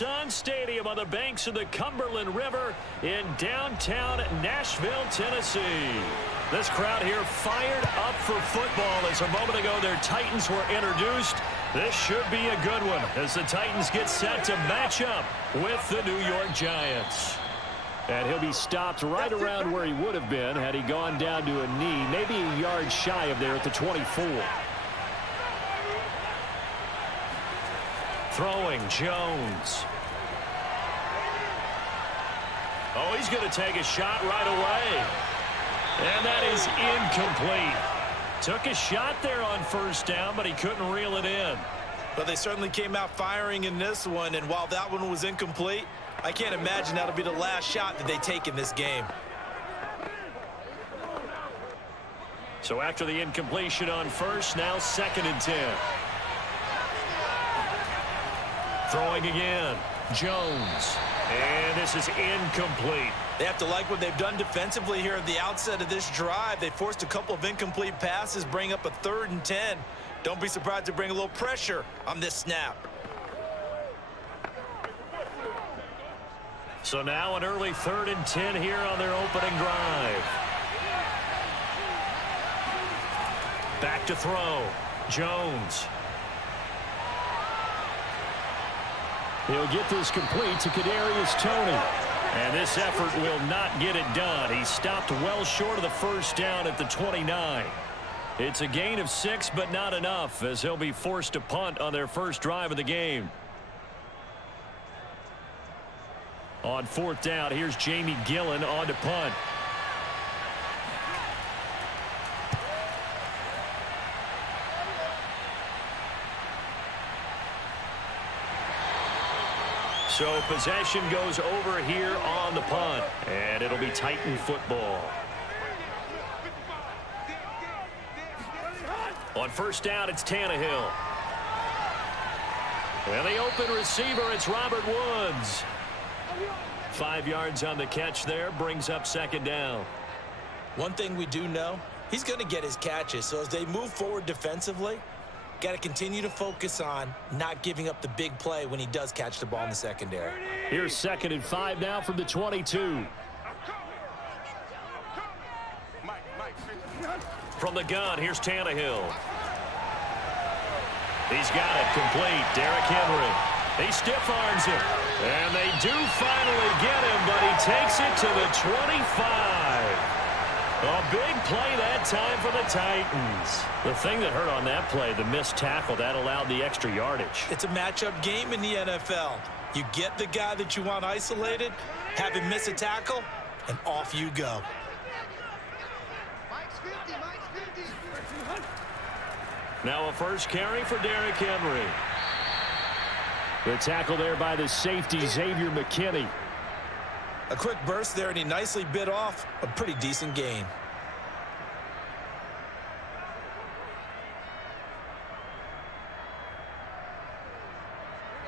Sun Stadium on the banks of the Cumberland River in downtown Nashville, Tennessee. This crowd here fired up for football as a moment ago their Titans were introduced. This should be a good one as the Titans get set to match up with the New York Giants. And he'll be stopped right around where he would have been had he gone down to a knee, maybe a yard shy of there at the 24. Throwing, Jones. Oh, he's going to take a shot right away. And that is incomplete. Took a shot there on first down, but he couldn't reel it in. But they certainly came out firing in this one, and while that one was incomplete, I can't imagine that'll be the last shot that they take in this game. So after the incompletion on first, now 2nd and 10. Throwing again, Jones. And this is incomplete. They have to like what they've done defensively here at the outset of this drive. They forced a couple of incomplete passes, bring up a 3rd and 10. Don't be surprised to bring a little pressure on this snap. So now an early 3rd and 10 here on their opening drive. Back to throw, Jones. He'll get this complete to Kadarius Toney. And this effort will not get it done. He stopped well short of the first down at the 29. It's a gain of 6, but not enough, as he'll be forced to punt on their first drive of the game. On 4th down, here's Jamie Gillen on to punt. So possession goes over here on the punt, and it'll be Titan football. On first down, it's Tannehill. And the open receiver, it's Robert Woods. 5 yards on the catch there, brings up 2nd down. One thing we do know, he's going to get his catches. So as they move forward defensively, got to continue to focus on not giving up the big play when he does catch the ball in the secondary. Here's 2nd and 5 now from the 22. From the gun, here's Tannehill. He's got it complete. Derrick Henry. He stiff arms him. And they do finally get him, but he takes it to the 25. A big play that time for the Titans. The thing that hurt on that play, the missed tackle, that allowed the extra yardage. It's a matchup game in the NFL. You get the guy that you want isolated, have him miss a tackle, and off you go. Now a first carry for Derrick Henry. The tackle there by the safety, Xavier McKinney. A quick burst there, and he nicely bit off a pretty decent gain.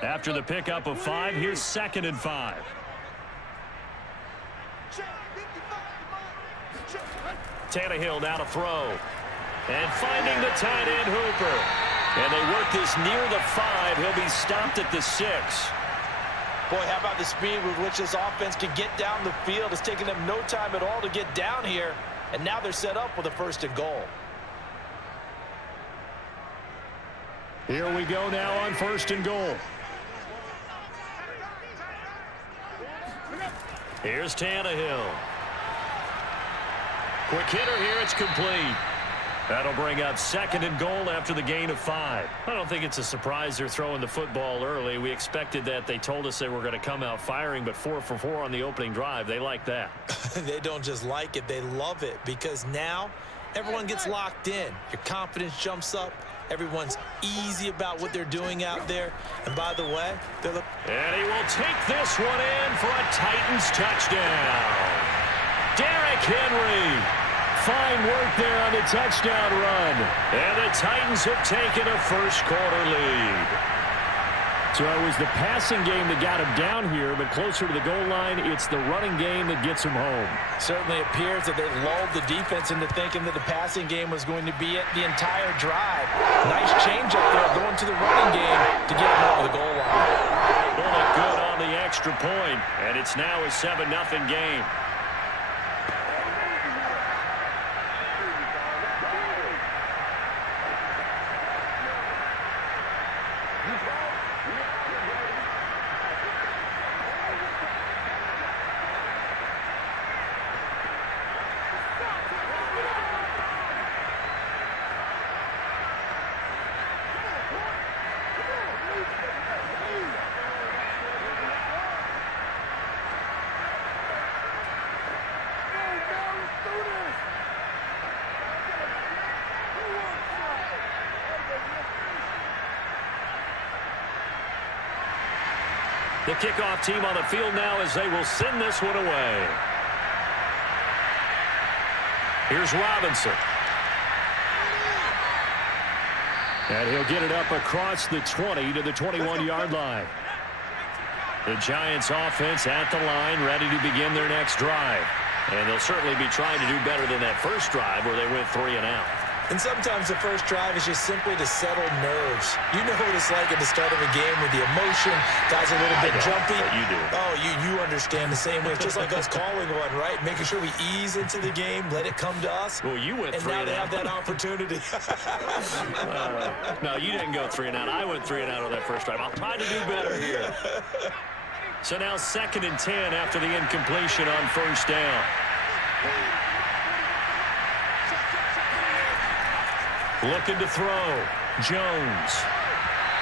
After the pickup of 5, here's 2nd and 5. Tannehill now to throw. And finding the tight end Hooper. And they work this near the 5. He'll be stopped at the 6. Boy, how about the speed with which this offense can get down the field? It's taken them no time at all to get down here. And now they're set up with a 1st and goal. Here we go now on 1st and goal. Here's Tannehill. Quick hitter here, it's complete. That'll bring up 2nd and goal after the gain of 5. I don't think it's a surprise they're throwing the football early. We expected that. They told us they were going to come out firing, but 4 for 4 on the opening drive. They like that. They don't just like it, they love it, because now everyone gets locked in. Your confidence jumps up. Everyone's easy about what they're doing out there. And by the way, and he will take this one in for a Titans touchdown. Derrick Henry. Fine work there on the touchdown run. And the Titans have taken a first-quarter lead. So it was the passing game that got him down here, but closer to the goal line, it's the running game that gets him home. Certainly appears that they've lulled the defense into thinking that the passing game was going to be it the entire drive. Nice change up there going to the running game to get him over the goal line. Well, a good extra point, and it's now a 7-0 game. The kickoff team on the field now as they will send this one away. Here's Robinson. And he'll get it up across the 20 to the 21-yard line. The Giants offense at the line, ready to begin their next drive. And they'll certainly be trying to do better than that first drive where they went 3 and out. And sometimes the first drive is just simply to settle nerves. You know what it's like at the start of a game with the emotion. Guys a little bit jumpy. But you do. Oh, you understand the same way. It's just like us calling one, right? Making sure we ease into the game, let it come to us. Well, you went 3 and out. And now they have that opportunity. No, you didn't go 3 and out. I went 3 and out on that first drive. I'll try to do better here. So now 2nd and 10 after the incompletion on first down. Looking to throw. Jones.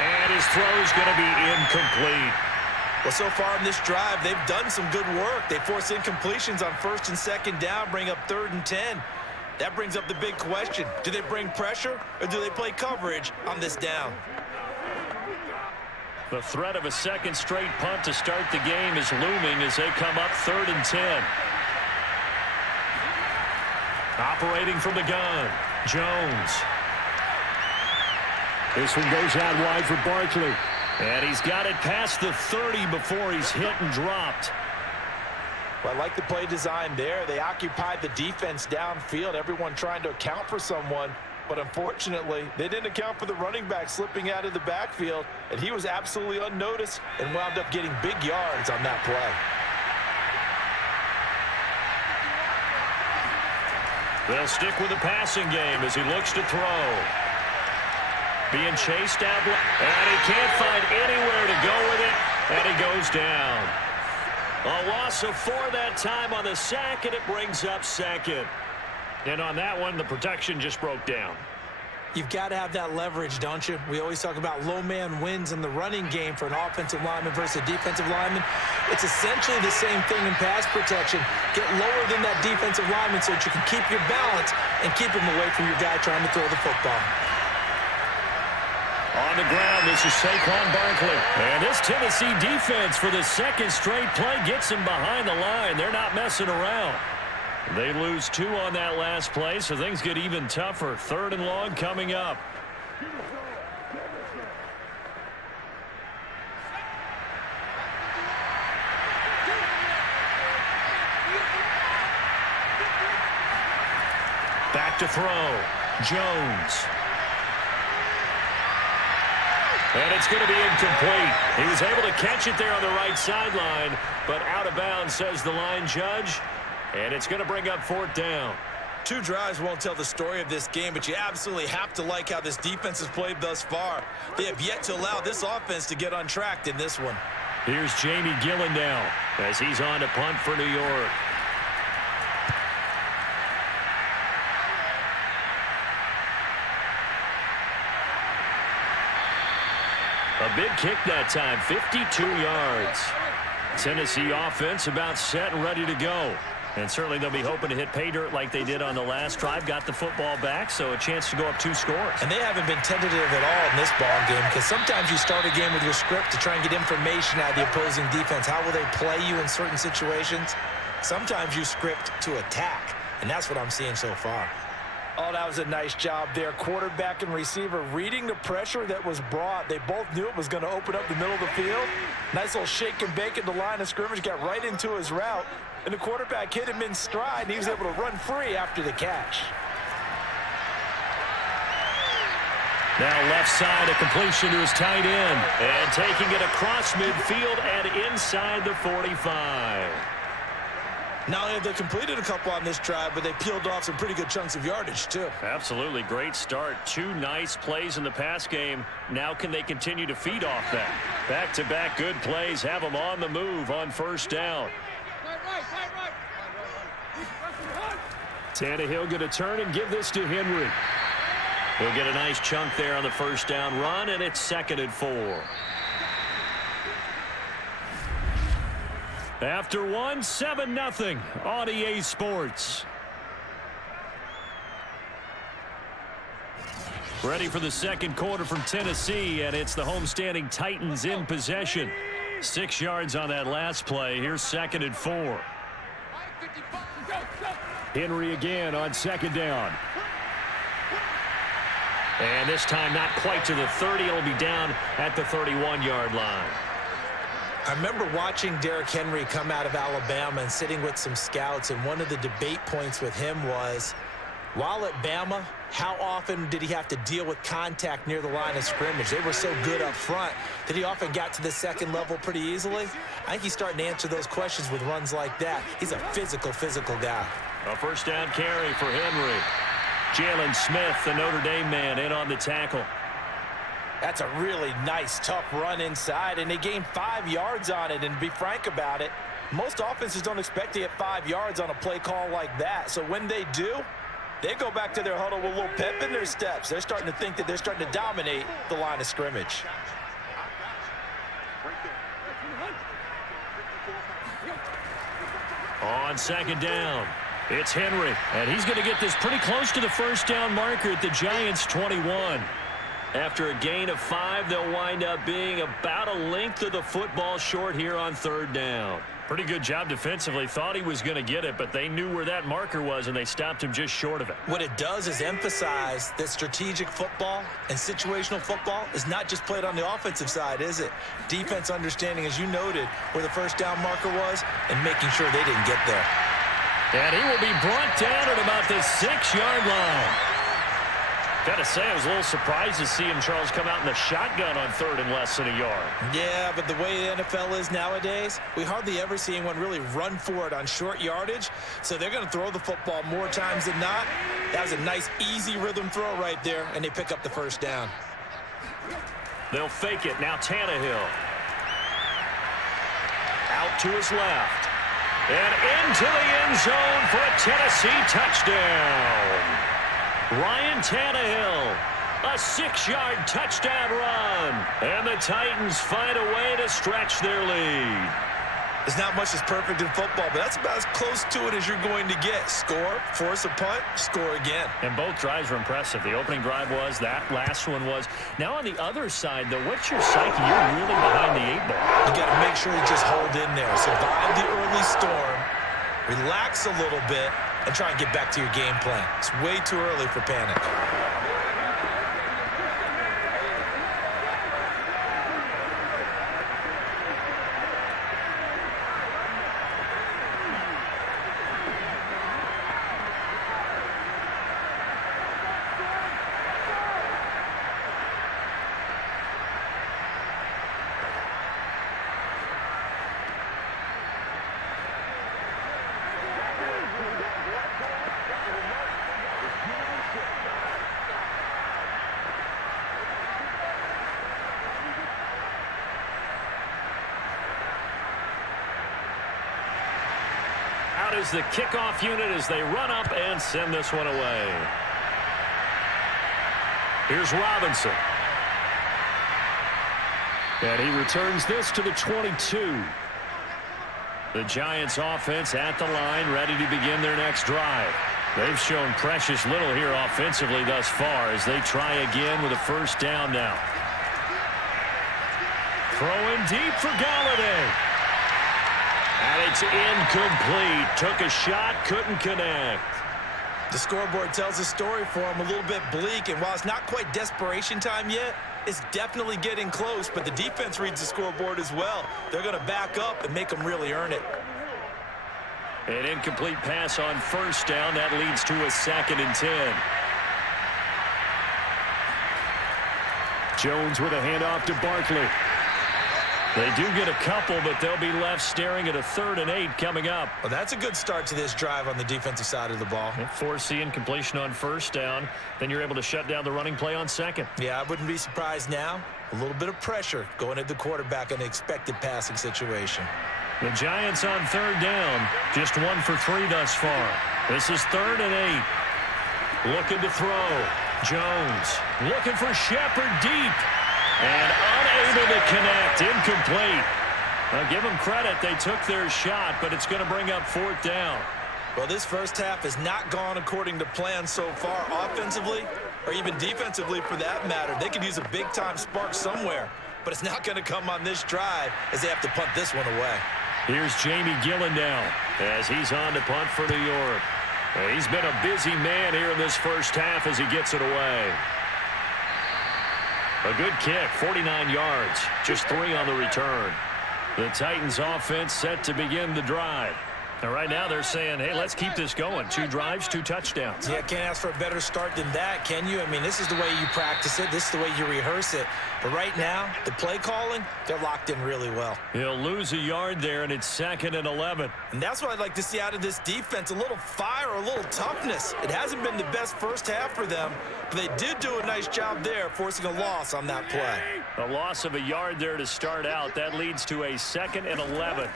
And his throw is going to be incomplete. Well, so far in this drive, they've done some good work. They force incompletions on 1st and 2nd down, bring up 3rd and 10. That brings up the big question. Do they bring pressure or do they play coverage on this down? The threat of a second straight punt to start the game is looming as they come up 3rd and 10. Operating from the gun, Jones. This one goes out wide for Barkley. And he's got it past the 30 before he's hit and dropped. Well, I like the play design there. They occupied the defense downfield, everyone trying to account for someone. But unfortunately, they didn't account for the running back slipping out of the backfield. And he was absolutely unnoticed and wound up getting big yards on that play. They'll stick with the passing game as he looks to throw. Being chased out, and he can't find anywhere to go with it, and he goes down. A loss of 4 that time on the sack, and it brings up 2nd. And on that one, the protection just broke down. You've got to have that leverage, don't you? We always talk about low man wins in the running game for an offensive lineman versus a defensive lineman. It's essentially the same thing in pass protection. Get lower than that defensive lineman so that you can keep your balance and keep him away from your guy trying to throw the football. On the ground, this is Saquon Barkley. And this Tennessee defense for the 2nd straight play gets him behind the line. They're not messing around. They lose 2 on that last play, so things get even tougher. 3rd and long coming up. Back to throw. Jones. And it's going to be incomplete. He was able to catch it there on the right sideline, but out of bounds, says the line judge. And it's going to bring up 4th down. 2 drives won't tell the story of this game, but you absolutely have to like how this defense has played thus far. They have yet to allow this offense to get untracked in this one. Here's Jamie Gillen now as he's on to punt for New York. A big kick that time, 52 yards. Tennessee offense about set and ready to go. And certainly they'll be hoping to hit pay dirt like they did on the last drive. Got the football back, so a chance to go up 2 scores. And they haven't been tentative at all in this ball game because sometimes you start a game with your script to try and get information out of the opposing defense. How will they play you in certain situations? Sometimes you script to attack, and that's what I'm seeing so far. Oh, that was a nice job there. Quarterback and receiver reading the pressure that was brought. They both knew it was going to open up the middle of the field. Nice little shake and bake at the line of scrimmage. Got right into his route. And the quarterback hit him in stride, and he was able to run free after the catch. Now left side, a completion to his tight end. And taking it across midfield and inside the 45. Not only have they completed a couple on this drive, but they peeled off some pretty good chunks of yardage, too. Absolutely great start. 2 nice plays in the pass game. Now can they continue to feed off that? Back-to-back good plays have them on the move on first down. Tannehill going to turn and give this to Henry. He'll get a nice chunk there on the first down run, and it's 2nd and 4. After 1, 7-0 on EA Sports. Ready for the second quarter from Tennessee, and it's the homestanding Titans in possession. 6 yards on that last play. Here's 2nd and 4. Henry again on 2nd down. And this time not quite to the 30. It'll be down at the 31-yard line. I remember watching Derrick Henry come out of Alabama and sitting with some scouts, and one of the debate points with him was, while at Bama, how often did he have to deal with contact near the line of scrimmage? They were so good up front that he often got to the second level pretty easily. I think he's starting to answer those questions with runs like that. He's a physical guy. A first down carry for Henry. Jalen Smith, the Notre Dame man, in on the tackle. That's a really nice, tough run inside, and they gained 5 yards on it. And to be frank about it, most offenses don't expect to get 5 yards on a play call like that. So when they do, they go back to their huddle with a little pep in their steps. They're starting to think that they're starting to dominate the line of scrimmage. On 2nd down, it's Henry, and he's going to get this pretty close to the first down marker at the Giants' 21. After a gain of 5, they'll wind up being about a length of the football short here on 3rd down. Pretty good job defensively. Thought he was going to get it, but they knew where that marker was, and they stopped him just short of it. What it does is emphasize that strategic football and situational football is not just played on the offensive side, is it? Defense understanding, as you noted, where the first down marker was and making sure they didn't get there. And he will be brought down at about the 6-yard line. Gotta say, I was a little surprised to see him, Charles, come out in the shotgun on 3rd and less than a yard. Yeah, but the way the NFL is nowadays, we hardly ever see anyone really run for it on short yardage. So they're going to throw the football more times than not. That was a nice, easy rhythm throw right there, and they pick up the first down. They'll fake it. Now Tannehill. Out to his left. And into the end zone for a Tennessee touchdown. Ryan Tannehill, a 6-yard touchdown run. And the Titans find a way to stretch their lead. There's not much that's perfect in football, but that's about as close to it as you're going to get. Score, force a punt, score again. And both drives were impressive. The opening drive was, that last one was. Now on the other side, though, what's your psyche? You're really behind the 8 ball. You got to make sure you just hold in there. Survive the early storm, relax a little bit, and try and get back to your game plan. It's way too early for panic. Is the kickoff unit as they run up and send this one away. Here's Robinson. And he returns this to the 22. The Giants offense at the line, ready to begin their next drive. They've shown precious little here offensively thus far as they try again with a first down now. Throwing deep for Galladay. And it's incomplete. Took a shot, couldn't connect. The scoreboard tells a story for him, a little bit bleak, and while it's not quite desperation time yet, it's definitely getting close, but the defense reads the scoreboard as well. They're going to back up and make them really earn it. An incomplete pass on first down. That leads to a 2nd and 10. Jones with a handoff to Barkley. They do get a couple, but they'll be left staring at a 3rd and 8 coming up. Well, that's a good start to this drive on the defensive side of the ball. Force the incompletion on 1st down. Then you're able to shut down the running play on 2nd. Yeah, I wouldn't be surprised now. A little bit of pressure going at the quarterback in an expected passing situation. The Giants on 3rd down. Just 1 for 3 thus far. This is 3rd and 8. Looking to throw. Jones looking for Shepard deep. And unable to connect. Incomplete. Now give them credit. They took their shot, but it's going to bring up 4th down. Well, this first half has not gone according to plan so far offensively, or even defensively for that matter. They could use a big-time spark somewhere, but it's not going to come on this drive as they have to punt this one away. Here's Jamie Gillen now as he's on to punt for New York. He's been a busy man here in this first half as he gets it away. A good kick, 49 yards, just 3 on the return. The Titans offense set to begin the drive. And right now they're saying, hey, let's keep this going. 2 drives, 2 touchdowns. Yeah, can't ask for a better start than that, can you? I mean, this is the way you practice it. This is the way you rehearse it. But right now, the play calling, they're locked in really well. He'll lose a yard there, and it's 2nd and 11. And that's what I'd like to see out of this defense, a little fire, a little toughness. It hasn't been the best first half for them, but they did do a nice job there forcing a loss on that play. A loss of a yard there to start out. That leads to a 2nd and 11.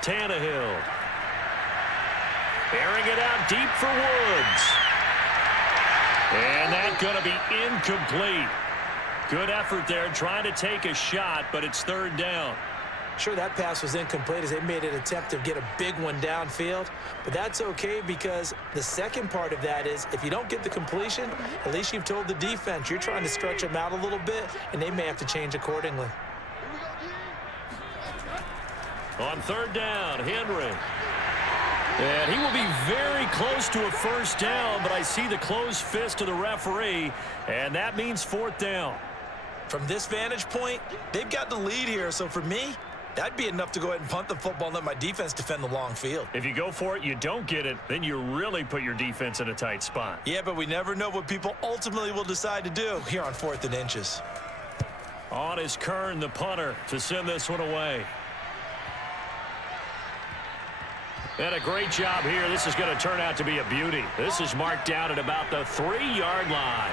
Tannehill. Airing it out deep for Woods. And that's going to be incomplete. Good effort there trying to take a shot, but it's 3rd down. Sure, that pass was incomplete as they made an attempt to get a big one downfield, but that's okay because the second part of that is if you don't get the completion, at least you've told the defense you're trying to stretch them out a little bit, and they may have to change accordingly. On 3rd down, Henry. And he will be very close to a 1st down, but I see the closed fist of the referee, and that means 4th down. From this vantage point, they've got the lead here, so for me, that'd be enough to go ahead and punt the football and let my defense defend the long field. If you go for it, you don't get it, then you really put your defense in a tight spot. Yeah, but we never know what people ultimately will decide to do here on 4th and inches. On is Kern, the punter, to send this one away. And a great job here. This is going to turn out to be a beauty. This is marked down at about the 3-yard line.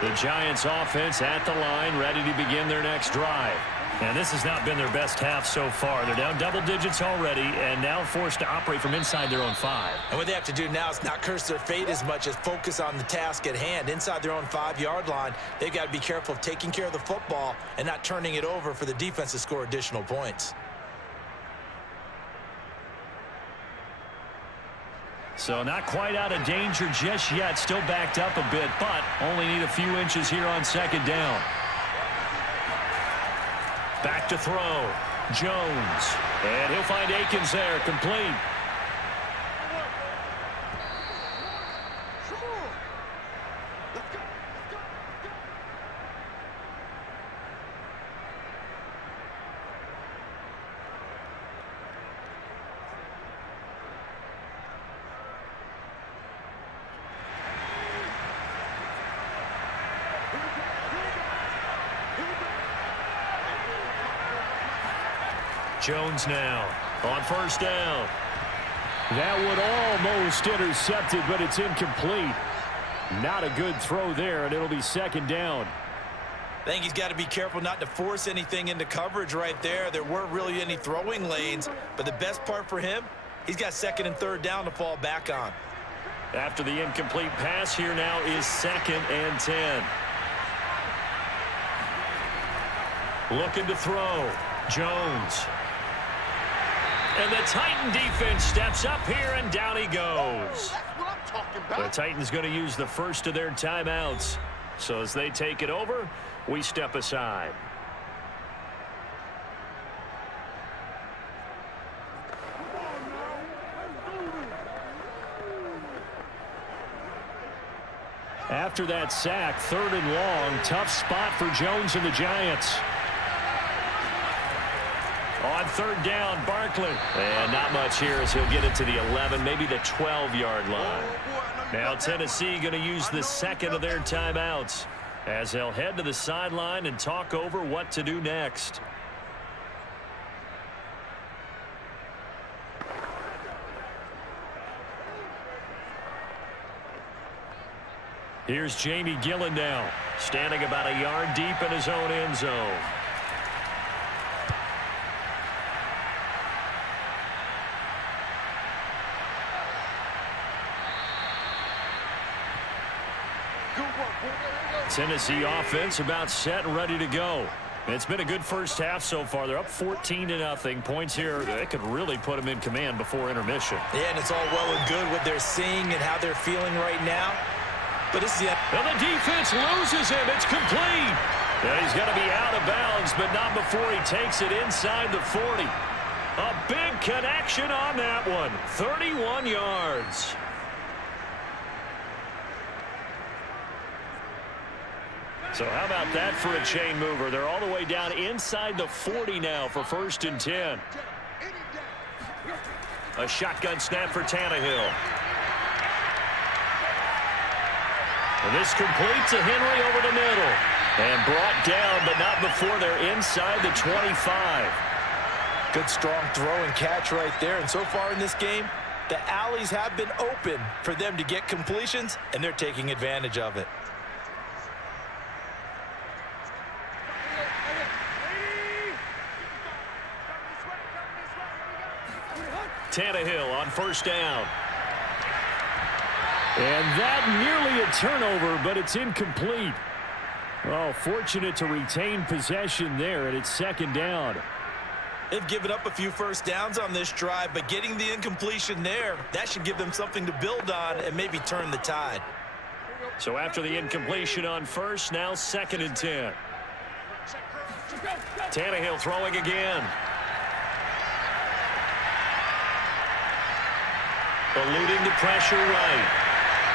The Giants offense at the line, ready to begin their next drive. And this has not been their best half so far. They're down double digits already and now forced to operate from inside their own 5. And what they have to do now is not curse their fate as much as focus on the task at hand. Inside their own 5-yard line, they've got to be careful of taking care of the football and not turning it over for the defense to score additional points. So not quite out of danger just yet. Still backed up a bit, but only need a few inches here on 2nd down. Back to throw. Jones. And he'll find Akins there. Complete. Jones now on 1st down. That one almost intercepted, but it's incomplete. Not a good throw there, and it'll be 2nd down. I think he's got to be careful not to force anything into coverage right there. There weren't really any throwing lanes, but the best part for him, he's got 2nd and 3rd down to fall back on. After the incomplete pass, here now is 2nd and 10. Looking to throw. Jones. And the Titan defense steps up here, and down he goes. The Titans going to use the first of their timeouts. So as they take it over, we step aside. After that sack, 3rd and long, tough spot for Jones and the Giants. On 3rd down, Barkley. And not much here as he'll get it to the 11, maybe the 12-yard line. Now Tennessee going to use the 2nd of their timeouts. as they'll head to the sideline and talk over what to do next. Here's Jamie Gillen now, standing about a yard deep in his own end zone. Tennessee offense about set and ready to go. It's been a good first half so far. They're up 14-0. Points here, they could really put them in command before intermission. Yeah, and it's all well and good what they're seeing and how they're feeling right now. But this is the... And the defense loses him. It's complete. Yeah, he's going to be out of bounds, but not before he takes it inside the 40. A big connection on that one. 31 yards. So how about that for a chain mover? They're all the way down inside the 40 now for 1st and 10. A shotgun snap for Tannehill. And this complete to Henry over the middle. And brought down, but not before they're inside the 25. Good strong throw and catch right there. And so far in this game, the alleys have been open for them to get completions, and they're taking advantage of it. Tannehill on 1st down. And that nearly a turnover, but it's incomplete. Oh, fortunate to retain possession there, and it's 2nd down. They've given up a few first downs on this drive, but getting the incompletion there, that should give them something to build on and maybe turn the tide. So after the incompletion on 1st, now 2nd and 10. Tannehill throwing again. Eluding the pressure right.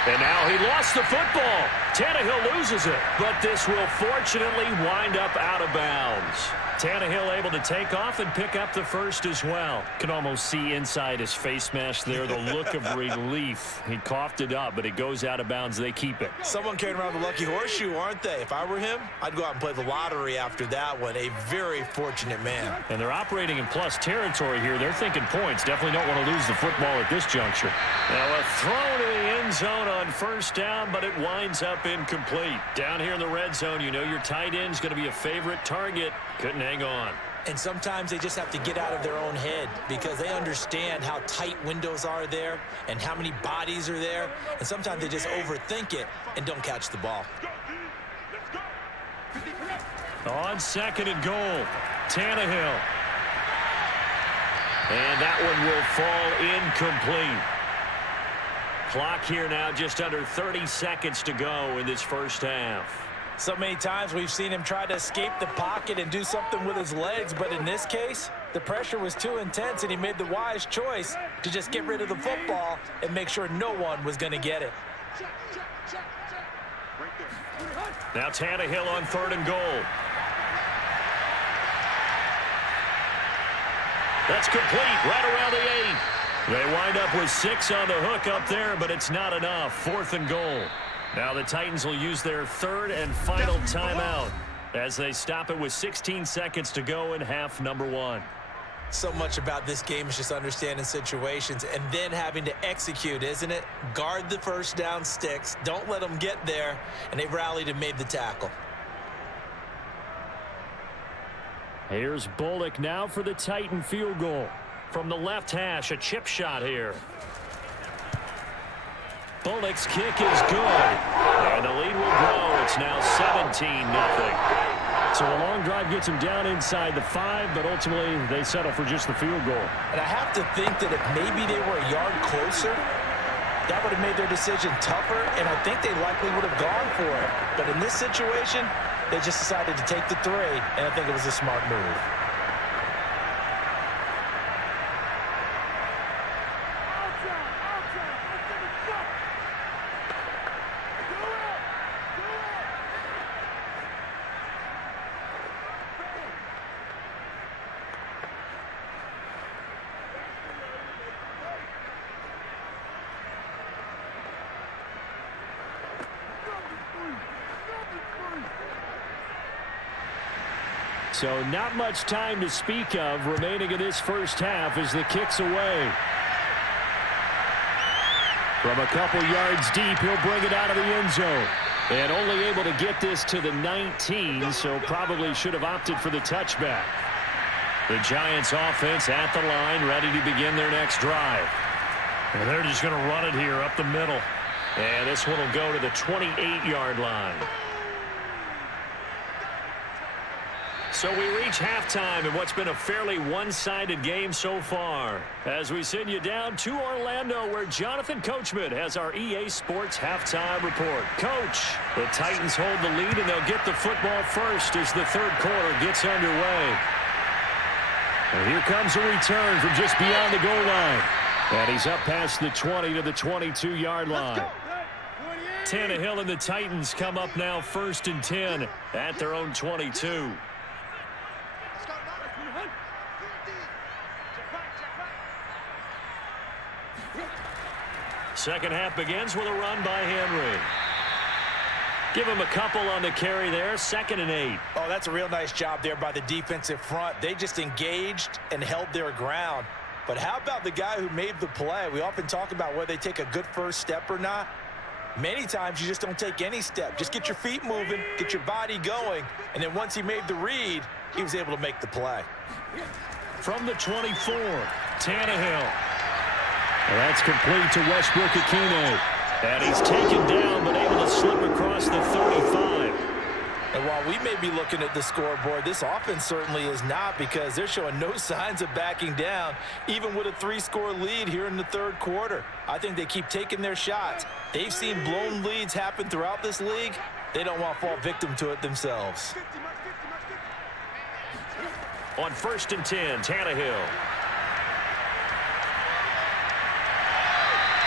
And now he lost the football. Tannehill loses it, but this will fortunately wind up out of bounds. Tannehill able to take off and pick up the 1st as well. Can almost see inside his face mask there the look of relief. He coughed it up, but it goes out of bounds. They keep it. Someone carrying around the lucky horseshoe, aren't they? If I were him, I'd go out and play the lottery after that one. A very fortunate man. And they're operating in plus territory here. They're thinking points. Definitely don't want to lose the football at this juncture. Now a throw to the end zone on 1st down, but it winds up incomplete. Down here in the red zone, you know your tight end's going to be a favorite target. Couldn't hang on. And sometimes they just have to get out of their own head because they understand how tight windows are there and how many bodies are there. And sometimes they just overthink it and don't catch the ball. On 2nd and goal, Tannehill. And that one will fall incomplete. Clock here now, just under 30 seconds to go in this first half. So many times we've seen him try to escape the pocket and do something with his legs, but in this case, the pressure was too intense and he made the wise choice to just get rid of the football and make sure no one was going to get it. Now Tannehill on 3rd and goal. That's complete right around the 8. They wind up with 6 on the hook up there, but it's not enough. 4th and goal. Now the Titans will use their 3rd and final timeout as they stop it with 16 seconds to go in half number 1. So much about this game is just understanding situations and then having to execute, isn't it? Guard the 1st down sticks. Don't let them get there. And they rallied and made the tackle. Here's Bullock now for the Titan field goal. From the left hash, a chip shot here. Bullock's kick is good. And the lead will grow. It's now 17-0. So a long drive gets him down inside the 5, but ultimately they settle for just the field goal. And I have to think that if maybe they were a yard closer, that would have made their decision tougher, and I think they likely would have gone for it. But in this situation, they just decided to take the 3, and I think it was a smart move. So not much time to speak of remaining in this first half as the kick's away. From a couple yards deep, he'll bring it out of the end zone. And only able to get this to the 19, so probably should have opted for the touchback. The Giants offense at the line, ready to begin their next drive. And they're just going to run it here up the middle. And this one will go to the 28-yard line. So we reach halftime in what's been a fairly one-sided game so far. As we send you down to Orlando, where Jonathan Coachman has our EA Sports halftime report. Coach, the Titans hold the lead, and they'll get the football first as the third quarter gets underway. And here comes a return from just beyond the goal line. And he's up past the 20 to the 22-yard line. Tannehill and the Titans come up now 1st and 10 at their own 22. Second half begins with a run by Henry. Give him a couple on the carry there. 2nd and 8. Oh, that's a real nice job there by the defensive front. They just engaged and held their ground. But how about the guy who made the play? We often talk about whether they take a good first step or not. Many times you just don't take any step. Just get your feet moving, get your body going, and then once he made the read, he was able to make the play. From the 24, Tannehill. That's complete to Westbrook-Ikhine. And he's taken down, but able to slip across the 35. And while we may be looking at the scoreboard, this offense certainly is not, because they're showing no signs of backing down, even with a 3-score lead here in the third quarter. I think they keep taking their shots. They've seen blown leads happen throughout this league. They don't want to fall victim to it themselves. On 1st and 10, Tannehill.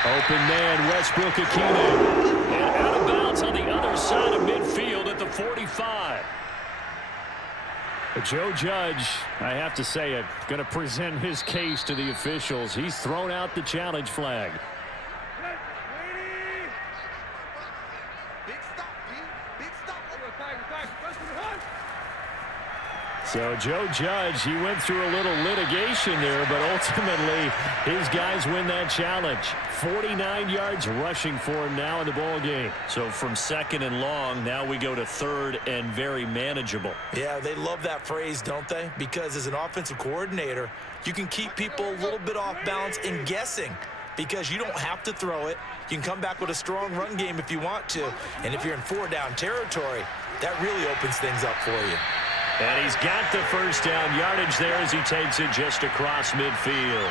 Open man, Westbrook-Ikhine. And out of bounds on the other side of midfield at the 45. Joe Judge, I have to say it, going to present his case to the officials. He's thrown out the challenge flag. So Joe Judge, he went through a little litigation there, but ultimately his guys win that challenge. 49 yards rushing for him now in the ball game. So from 2nd and long, now we go to 3rd and very manageable. Yeah, they love that phrase, don't they? Because as an offensive coordinator, you can keep people a little bit off balance and guessing, because you don't have to throw it. You can come back with a strong run game if you want to. And if you're in 4-down territory, that really opens things up for you. And he's got the first down yardage there as he takes it just across midfield.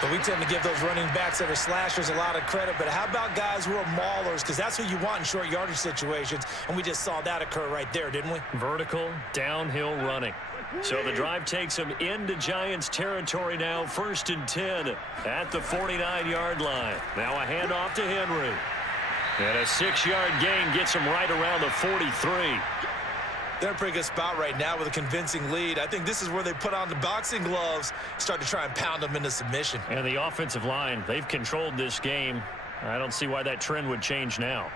But we tend to give those running backs that are slashers a lot of credit. But how about guys who are maulers? Because that's what you want in short yardage situations. And we just saw that occur right there, didn't we? Vertical, downhill running. So the drive takes him into Giants territory now. 1st and 10 at the 49-yard line. Now a handoff to Henry. And a 6-yard gain gets him right around the 43. They're in a pretty good spot right now with a convincing lead. I think this is where they put on the boxing gloves, start to try and pound them into submission. And the offensive line, they've controlled this game. I don't see why that trend would change now.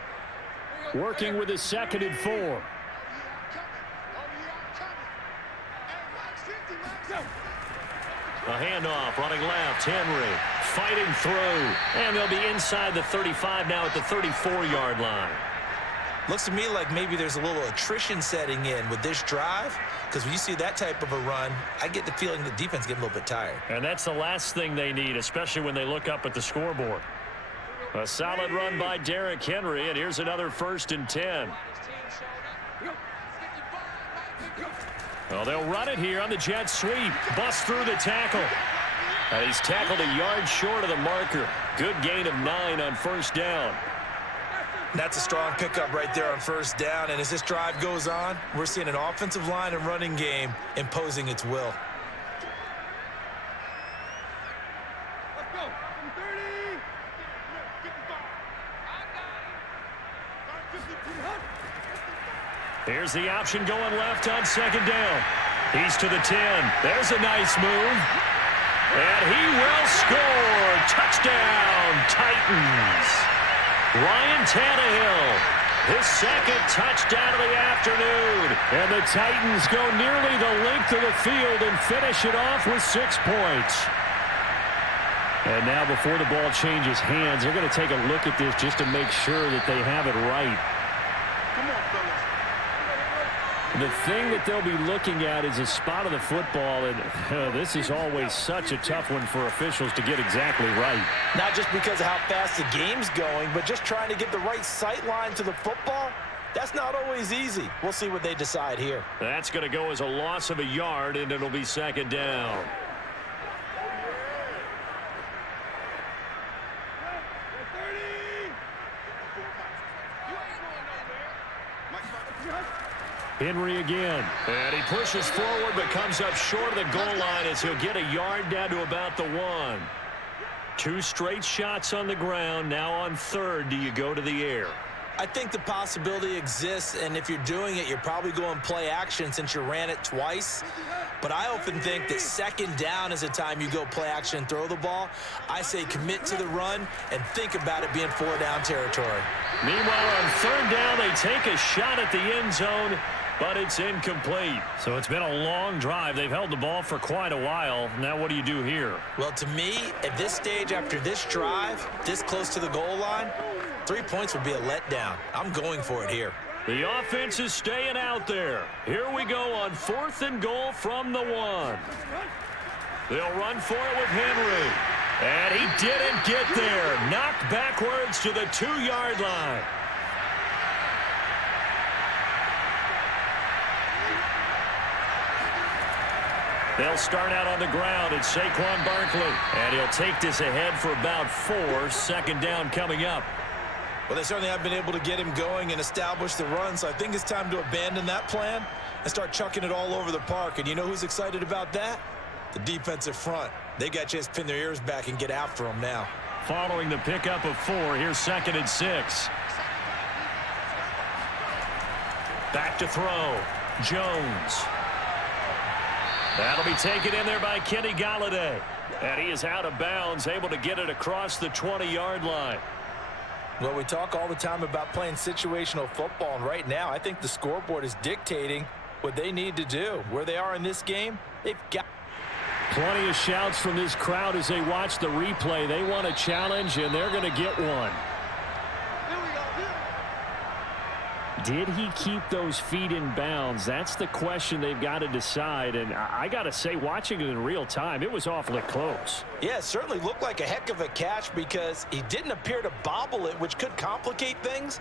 Working with a 2nd and 4. A handoff, running left, Henry fighting through. And they'll be inside the 35 now at the 34-yard line. Looks to me like maybe there's a little attrition setting in with this drive, because when you see that type of a run, I get the feeling the defense getting a little bit tired. And that's the last thing they need, especially when they look up at the scoreboard. A solid run by Derrick Henry, and here's another 1st and 10. Well, they'll run it here on the jet sweep. Bust through the tackle. And he's tackled a yard short of the marker. Good gain of 9 on 1st down. That's a strong pickup right there on 1st down. And as this drive goes on, we're seeing an offensive line and running game imposing its will. Let's go. 30. Here's the option going left on 2nd down. He's to the 10. There's a nice move. And he will score. Touchdown, Titans. Ryan Tannehill His second touchdown of the afternoon. And the Titans go nearly the length of the field and finish it off with 6 points. And now before the ball changes hands, they're going to take a look at this just to make sure that they have it right. Come on, fellas. The thing that they'll be looking at is a spot of the football, and this is always such a tough one for officials to get exactly right. Not just because of how fast the game's going, but just trying to get the right sight line to the football. That's not always easy. We'll see what they decide here. That's going to go as a loss of a yard, and it'll be second down. Henry again. And he pushes forward but comes up short of the goal line as he'll get a yard down to about the 1. 2 straight shots on the ground. Now on third, do you go to the air? I think the possibility exists, and if you're doing it, you're probably going play action since you ran it twice. But I often think that second down is a time you go play action and throw the ball. I say commit to the run and think about it being 4-down territory. Meanwhile, on third down, they take a shot at the end zone, but it's incomplete. So it's been a long drive. They've held the ball for quite a while. Now what do you do here? Well, to me, at this stage, after this drive, this close to the goal line, 3 points would be a letdown. I'm going for it here. The offense is staying out there. Here we go on 4th and goal from the 1. They'll run for it with Henry. And he didn't get there. Knocked backwards to the 2-yard line. They'll start out on the ground. It's Saquon Barkley. And he'll take this ahead for about 4. Second down coming up. Well, they certainly have been able to get him going and establish the run, so I think it's time to abandon that plan and start chucking it all over the park. And you know who's excited about that? The defensive front. They got a chance to pin their ears back and get after him now. Following the pickup of 4, here's 2nd and 6. Back to throw. Jones. That'll be taken in there by Kenny Galladay. And he is out of bounds, able to get it across the 20-yard line. Well, we talk all the time about playing situational football, and right now I think the scoreboard is dictating what they need to do. Where they are in this game, they've got... Plenty of shouts from this crowd as they watch the replay. They want a challenge, and they're going to get one. Did he keep those feet in bounds? That's the question they've got to decide. And I got to say, watching it in real time, it was awfully close. Yeah, it certainly looked like a heck of a catch because he didn't appear to bobble it, which could complicate things.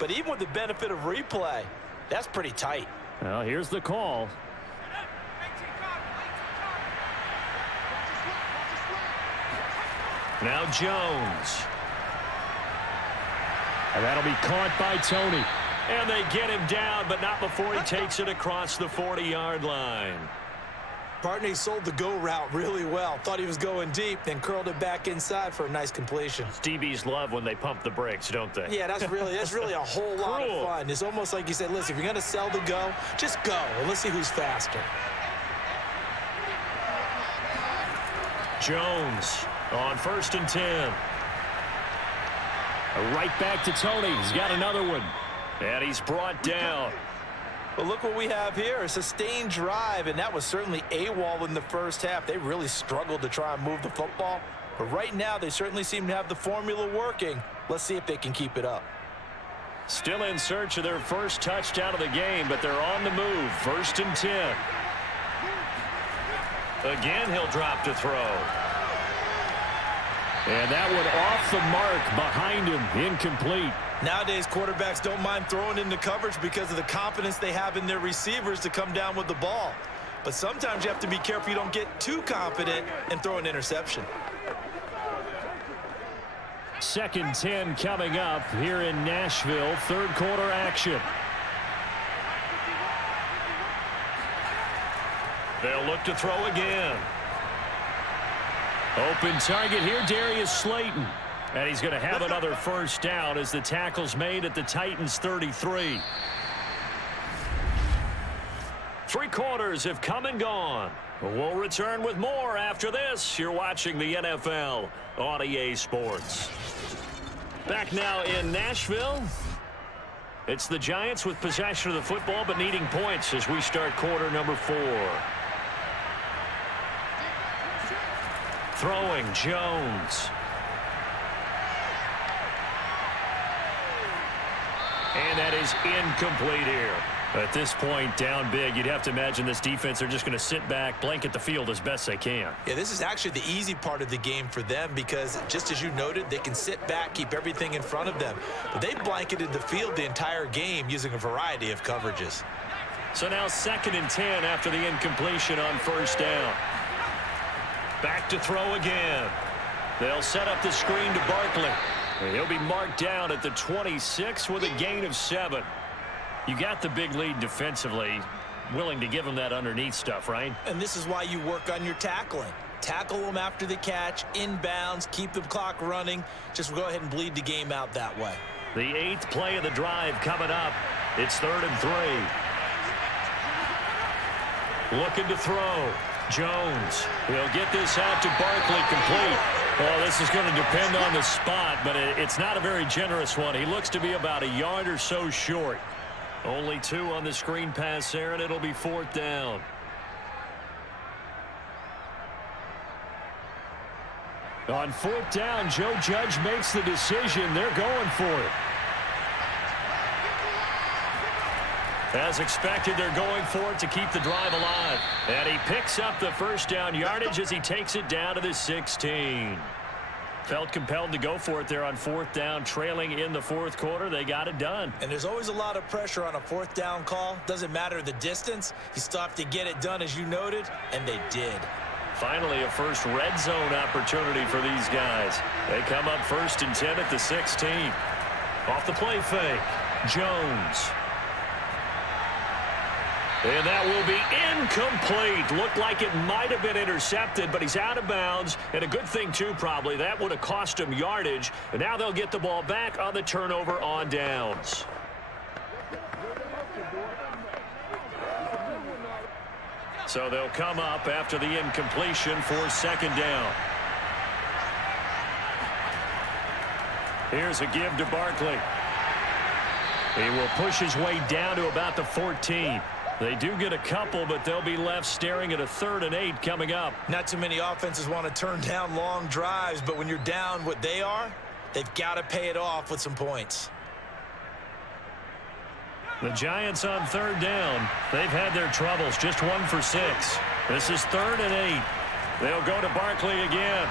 But even with the benefit of replay, that's pretty tight. Well, here's the call. Now Jones. And that'll be caught by Tony. And they get him down, but not before he takes it across the 40-yard line. Partney sold the go route really well. Thought he was going deep, then curled it back inside for a nice completion. DBs love when they pump the brakes, don't they? Yeah, that's really a whole lot of fun. It's almost like you said, listen, if you're going to sell the go, just go, and let's see who's faster. Jones on 1st and 10. Right back to Tony. He's got another one. And he's brought down. Well, look what we have here. A sustained drive, and that was certainly AWOL in the first half. They really struggled to try and move the football. But right now, they certainly seem to have the formula working. Let's see if they can keep it up. Still in search of their first touchdown of the game, but they're on the move. 1st and 10. Again, he'll drop to throw. And that one off the mark behind him, incomplete. Nowadays, quarterbacks don't mind throwing into coverage because of the confidence they have in their receivers to come down with the ball. But sometimes you have to be careful you don't get too confident and throw an interception. 2nd 10 coming up here in Nashville. 3rd quarter action. They'll look to throw again. Open target here, Darius Slayton. And he's going to have another first down as the tackle's made at the Titans' 33. 3 quarters have come and gone. We'll return with more after this. You're watching the NFL on EA Sports. Back now in Nashville. It's the Giants with possession of the football but needing points as we start quarter number 4. Throwing, Jones. And that is incomplete here. At this point, down big, you'd have to imagine this defense, they're just going to sit back, blanket the field as best they can. Yeah, this is actually the easy part of the game for them because, just as you noted, they can sit back, keep everything in front of them. But they've blanketed the field the entire game using a variety of coverages. So now 2nd and 10 after the incompletion on 1st down. Back to throw again. They'll set up the screen to Barkley. He'll be marked down at the 26 with a gain of 7. You got the big lead defensively, willing to give them that underneath stuff, right? And this is why you work on your tackling. Tackle them after the catch, inbounds, keep the clock running. Just go ahead and bleed the game out that way. The 8th play of the drive coming up. It's 3rd and 3. Looking to throw. Jones. He'll get this out to Barkley complete. Well, this is going to depend on the spot, but it's not a very generous one. He looks to be about a yard or so short. Only 2 on the screen pass there, and it'll be 4th down. On 4th down, Joe Judge makes the decision. They're going for it. As expected, they're going for it to keep the drive alive. And he picks up the 1st down yardage as he takes it down to the 16. Felt compelled to go for it there on 4th down, trailing in the 4th quarter. They got it done. And there's always a lot of pressure on a 4th down call. Doesn't matter the distance. You still have to get it done, as you noted, and they did. Finally, a first red zone opportunity for these guys. They come up 1st and 10 at the 16. Off the play fake, Jones. And that will be incomplete. Looked like it might have been intercepted, but he's out of bounds. And a good thing, too, probably. That would have cost him yardage. And now they'll get the ball back on the turnover on downs. So they'll come up after the incompletion for 2nd down. Here's a give to Barkley. He will push his way down to about the 14. They do get a couple, but they'll be left staring at a 3rd and 8 coming up. Not too many offenses want to turn down long drives, but when you're down what they are, they've got to pay it off with some points. The Giants on 3rd down. They've had their troubles, just 1 for 6. This is 3rd and 8. They'll go to Barkley again.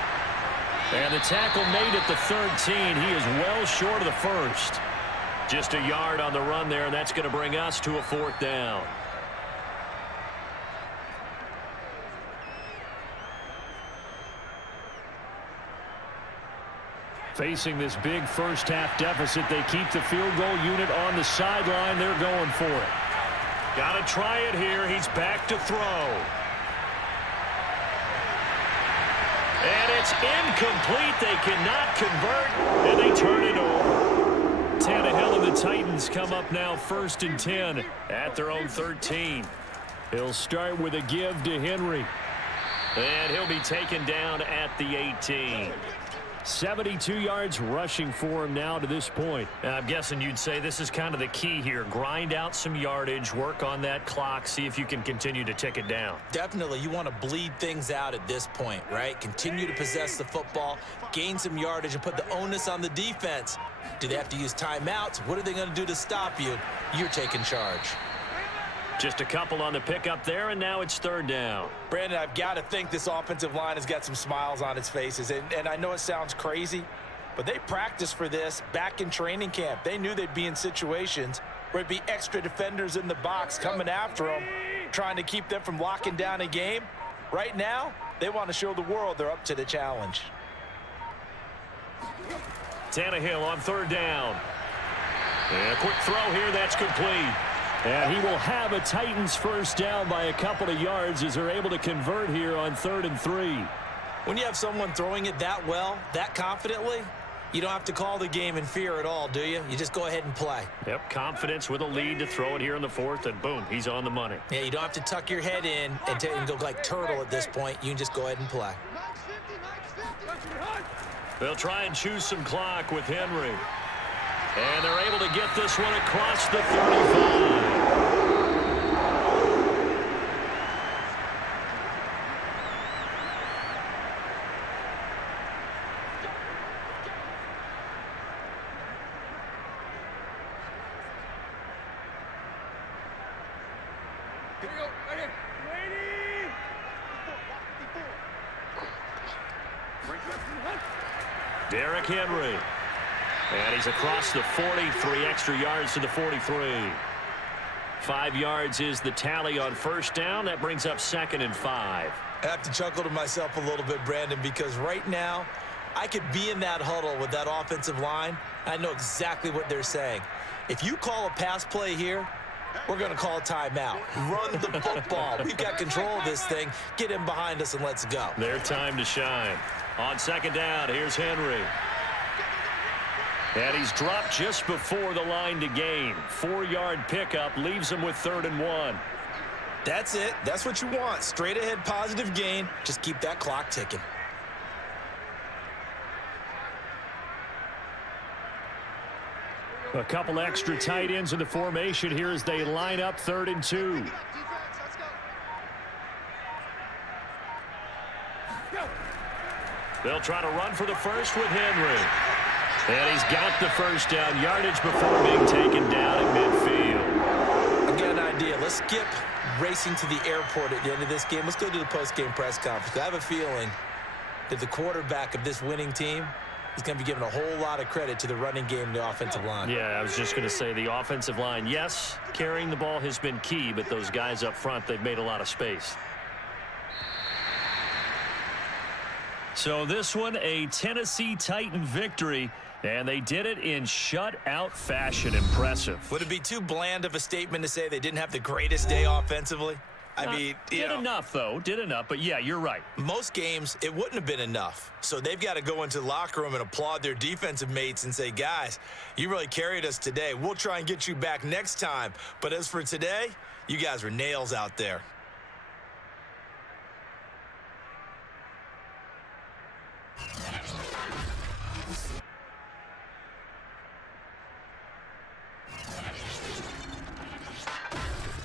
And the tackle made at the 13. He is well short of the 1st. Just a yard on the run there, and that's going to bring us to a 4th down. Facing this big first-half deficit, they keep the field goal unit on the sideline. They're going for it. Got to try it here. He's back to throw. And it's incomplete. They cannot convert, and they turn it over. Tannehill and the Titans come up now 1st and 10 at their own 13. He'll start with a give to Henry. And he'll be taken down at the 18. 72 yards rushing for him now to this point. I'm guessing you'd say this is kind of the key here. Grind out some yardage, work on that clock, see if you can continue to tick it down. Definitely, you want to bleed things out at this point, right? Continue to possess the football, gain some yardage, and put the onus on the defense. Do they have to use timeouts? What are they going to do to stop you? You're taking charge. Just a couple on the pickup there, and now it's 3rd down. Brandon, I've got to think this offensive line has got some smiles on its faces. And I know it sounds crazy, but they practiced for this back in training camp. They knew they'd be in situations where it'd be extra defenders in the box coming after them, trying to keep them from locking down a game. Right now, they want to show the world they're up to the challenge. Tannehill on 3rd down. And a quick throw here, that's complete. And he will have a Titans 1st down by a couple of yards as they're able to convert here on 3rd and 3. When you have someone throwing it that well, that confidently, you don't have to call the game in fear at all, do you? You just go ahead and play. Yep, confidence with a lead to throw it here in the 4th, and boom, he's on the money. Yeah, you don't have to tuck your head in and go like turtle at this point. You can just go ahead and play. They'll try and choose some clock with Henry. And they're able to get this one across the 35. Derrick Henry. And he's across the 40, 3 extra yards to the 43. 5 yards is the tally on first down. That brings up 2nd and 5. I have to chuckle to myself a little bit, Brandon, because right now I could be in that huddle with that offensive line. I know exactly what they're saying. If you call a pass play here, we're going to call a timeout. Run the football. We've got control of this thing. Get him behind us and let's go. Their time to shine. On 2nd down, here's Henry. And he's dropped just before the line to gain. 4-yard pickup leaves him with 3rd and 1. That's it. That's what you want. Straight ahead positive gain. Just keep that clock ticking. A couple extra tight ends in the formation here as they line up 3rd and 2. They'll try to run for the first with Henry. And he's got the first down yardage before being taken down at midfield. I've got an idea. Let's skip racing to the airport at the end of this game. Let's go to the post-game press conference. I have a feeling that the quarterback of this winning team is going to be giving a whole lot of credit to the running game and the offensive line. Yeah, I was just going to say the offensive line, yes, carrying the ball has been key, but those guys up front, they've made a lot of space. So this one, a Tennessee Titan victory, and they did it in shutout fashion. Impressive. Would it be too bland of a statement to say they didn't have the greatest day offensively? I mean, did enough, though. Did enough. But, yeah, you're right. Most games, it wouldn't have been enough. So they've got to go into the locker room and applaud their defensive mates and say, guys, you really carried us today. We'll try and get you back next time. But as for today, you guys were nails out there.